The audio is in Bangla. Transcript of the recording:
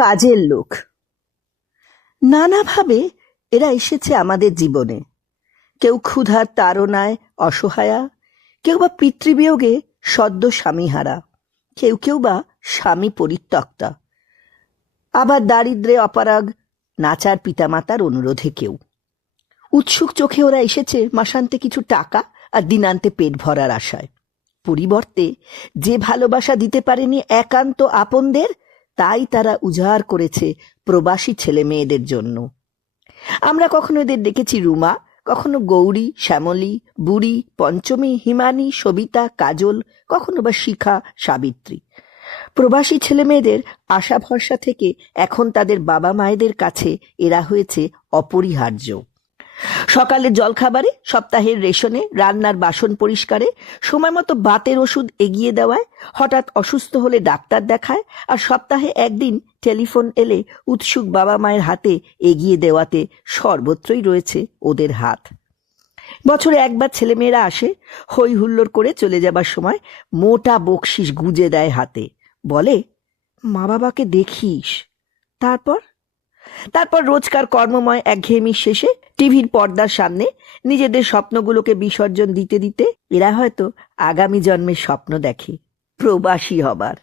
কাজের লোক। নানাভাবে এরা এসেছে আমাদের জীবনে। কেউ ক্ষুধার তাড়নায় অসহায়া, কেউ বা পিতৃবিয়োগে সদ্য স্বামীহারা, কেউ কেউ বা স্বামী পরিত্যক্তা, আবার দারিদ্র্যে অপারগ নাচার পিতামাতার অনুরোধে কেউ। উৎসুক চোখে ওরা এসেছে মাসান্তে কিছু টাকা আর দিনান্তে পেট ভরার আশায়। পরিবর্তে যে ভালোবাসা দিতে পারেনি একান্ত আপনদের, তাই তারা উজাড় করেছে প্রবাসী ছেলে মেয়েদের জন্য। আমরা কখনো এদের দেখেছি রুমা, কখনো গৌরী, শ্যামলী, বুড়ি, পঞ্চমী, হিমানী, সবিতা, কাজল, কখনো বা শিখা, সাবিত্রী। প্রবাসী ছেলে মেয়েদের আশা ভরসা থেকে এখন তাদের বাবা মায়েদের কাছে এরা হয়েছে অপরিহার্য। সকালের জলখাবারে, সপ্তাহের রেশনে, রান্নার বাসন পরিষ্কারে, সময় মতো বাতের ওষুধ এগিয়ে দেওয়ায়, হঠাৎ অসুস্থ হলে ডাক্তার দেখায়, আর সপ্তাহে একদিন টেলিফোন এলে উৎসুক বাবা মায়ের হাতে এগিয়ে দেওয়াতে সর্বত্রই রয়েছে ওদের হাত। বছরে একবার ছেলেমেয়েরা আসে, হই হুল্লোড় করে চলে যাবার সময় মোটা বকশিস গুজে দেয় হাতে, বলে মা বাবাকে দেখিস। তারপর রোজকার কর্মময় একঘেয়েমির শেষে টিভির পর্দার সামনে নিজেদের স্বপ্নগুলোকে বিসর্জন দিতে দিতে এরা হয়তো আগামী জন্মের স্বপ্ন দেখে প্রবাসী হবার।